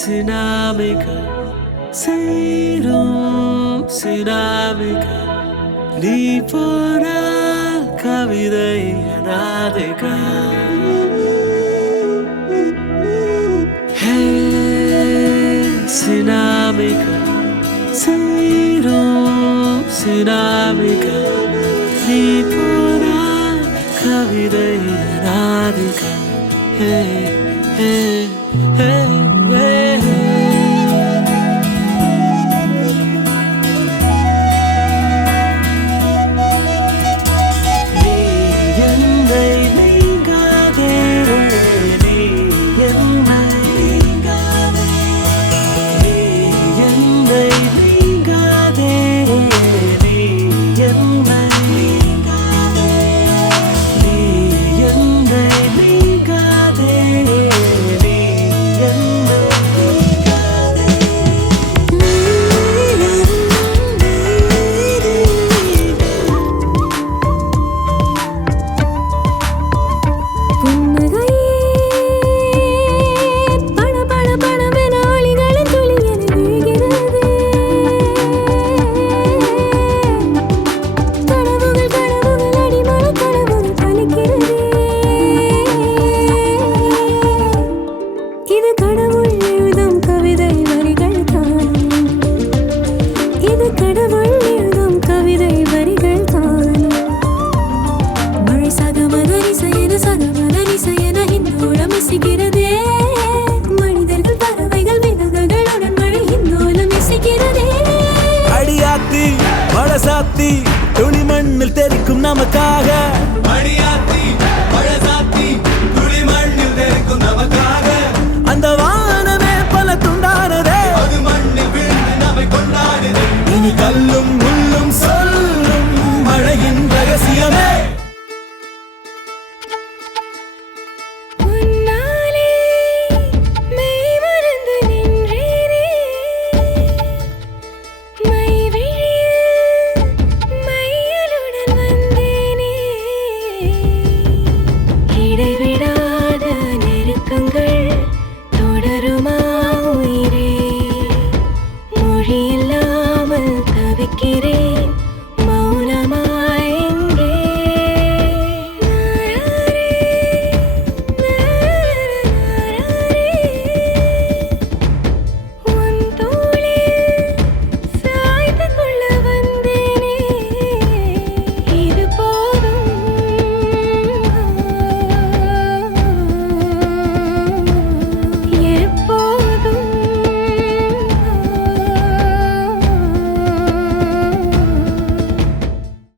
சுனாமிகள் சேரும் சுனாமிகள் நீ போனால் கவிதை அனாதைகள் சுனாமிகள் சேரும் சுனாமிகள் நீ போனால் கவிதை அனாதைகள் Hey, hey, hey, hey. நீ என்னை நீங்காதே, நீ என்னை நீங்காதே, நீ என்னை நீங்காதே, நீ என்னை நீங்காதே, நீ என்னை நீங்காதே. மழசாத்தி துளி மண்ணில் தெரிக்கும் நமக்காக மணியாத்தி மழசாத்தி துளி மண்ணில் தெரிக்கும் நமக்காக அந்த வானமே பல துண்டானதே அது மண்ணில் விழுந்து நம்மை கொண்டாடுதே இனி கல்லும் முள்ளும் சொல்லும் மழையின் ரகசியமே இடைவிடாத நெருக்கங்கள் தொடருமா